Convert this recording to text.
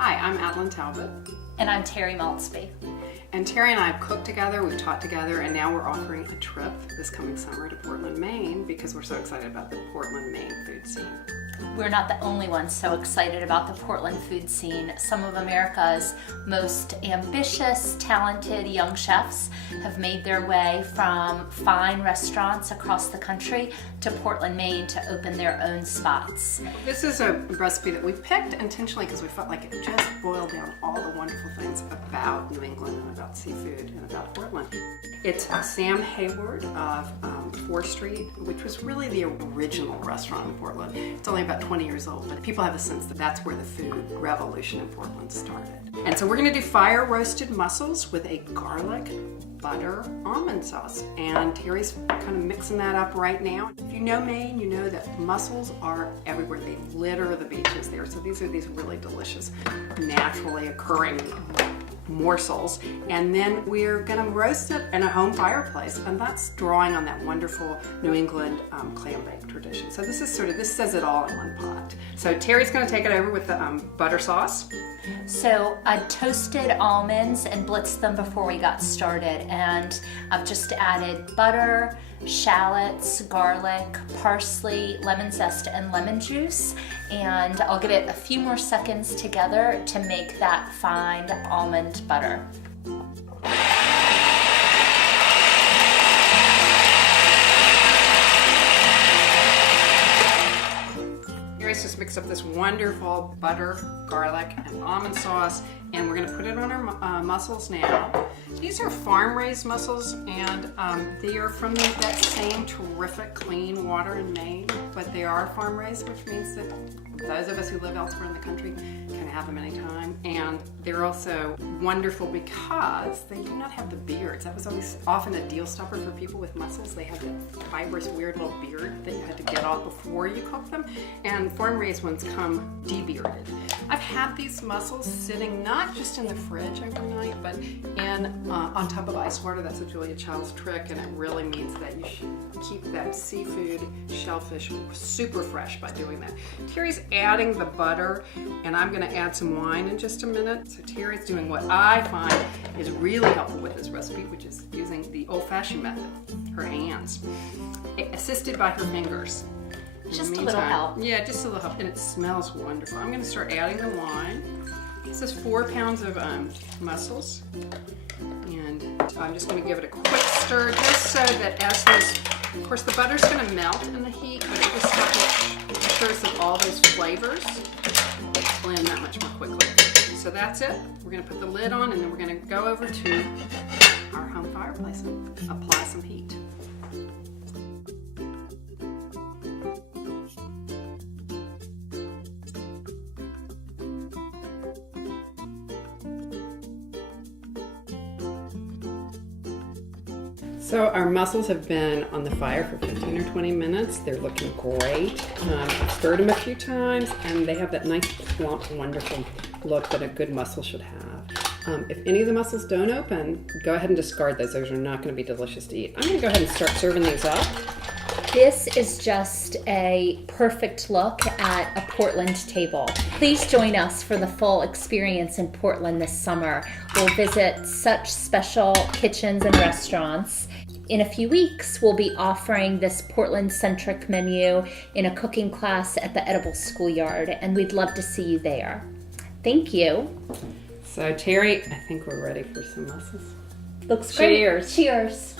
Hi, I'm Adeline Talbot. And I'm Terri Maultsby. And Terri and I have cooked together, we've taught together, and now we're offering a trip this coming summer to Portland, Maine, because we're so excited about the Portland, Maine food scene. We're not the only ones so excited about the Portland food scene. Some of America's most ambitious, talented young chefs have made their way from fine restaurants across the country to Portland, Maine to open their own spots. This is a recipe that we picked intentionally because we felt like it just boiled down all the wonderful things about New England and about seafood and about Portland. It's Sam Hayward of 4th Street, which was really the original restaurant in Portland. It's only about 20 years old, but people have a sense that that's where the food revolution in Portland started. And so we're going to do fire roasted mussels with a garlic butter almond sauce. And Terri's kind of mixing that up right now. If you know Maine, you know that mussels are everywhere. They litter the beaches there. So these are these really delicious, naturally occurring morsels, and then we're going to roast it in a home fireplace, and that's drawing on that wonderful New England clam bake tradition. So this says it all in one pot. So Terri's going to take it over with the butter sauce. So I toasted almonds and blitzed them before we got started, and I've just added butter, shallots, garlic, parsley, lemon zest, and lemon juice, and I'll give it a few more seconds together to make that fine almond butter. Let's just mix up this wonderful butter, garlic, and almond sauce, and we're going to put it on our mussels now. These are farm-raised mussels, and they are from that same terrific clean water in Maine, but they are farm-raised, which means that those of us who live elsewhere in the country can have them anytime. And they're also wonderful because they do not have the beards. That was always often a deal stopper for people with mussels. They have that fibrous, weird little beard that you had to get off before you cook them. And farm-raised ones come debearded. I've had these mussels sitting not just in the fridge overnight, but on top of ice water. That's really a child's trick, and it really means that you should keep that seafood, shellfish super fresh by doing that. Terri's adding the butter, and I'm going to add some wine in just a minute. So Terri's doing what I find is really helpful with this recipe, which is using the old-fashioned method, her hands, assisted by her fingers. Just a little help. Yeah, just a little help, and it smells wonderful. I'm going to start adding the wine. This is 4 pounds of mussels, and I'm just going to give it a quick stir, just so that as those, of course, the butter's going to melt in the heat, but it just ensures that all those flavors blend that much more quickly. So that's it. We're going to put the lid on, and then we're going to go over to our home fireplace and apply some heat. So our mussels have been on the fire for 15 or 20 minutes. They're looking great. I've stirred them a few times, and they have that nice, plump, wonderful look that a good mussel should have. If any of the mussels don't open, go ahead and discard those. Those are not going to be delicious to eat. I'm going to go ahead and start serving these up. This is just a perfect look at a Portland table. Please join us for the full experience in Portland this summer. We'll visit such special kitchens and restaurants. In a few weeks, we'll be offering this Portland-centric menu in a cooking class at the Edible Schoolyard, and we'd love to see you there. Thank you. So Terri, I think we're ready for some mussels. Looks great. Cheers. Cheers.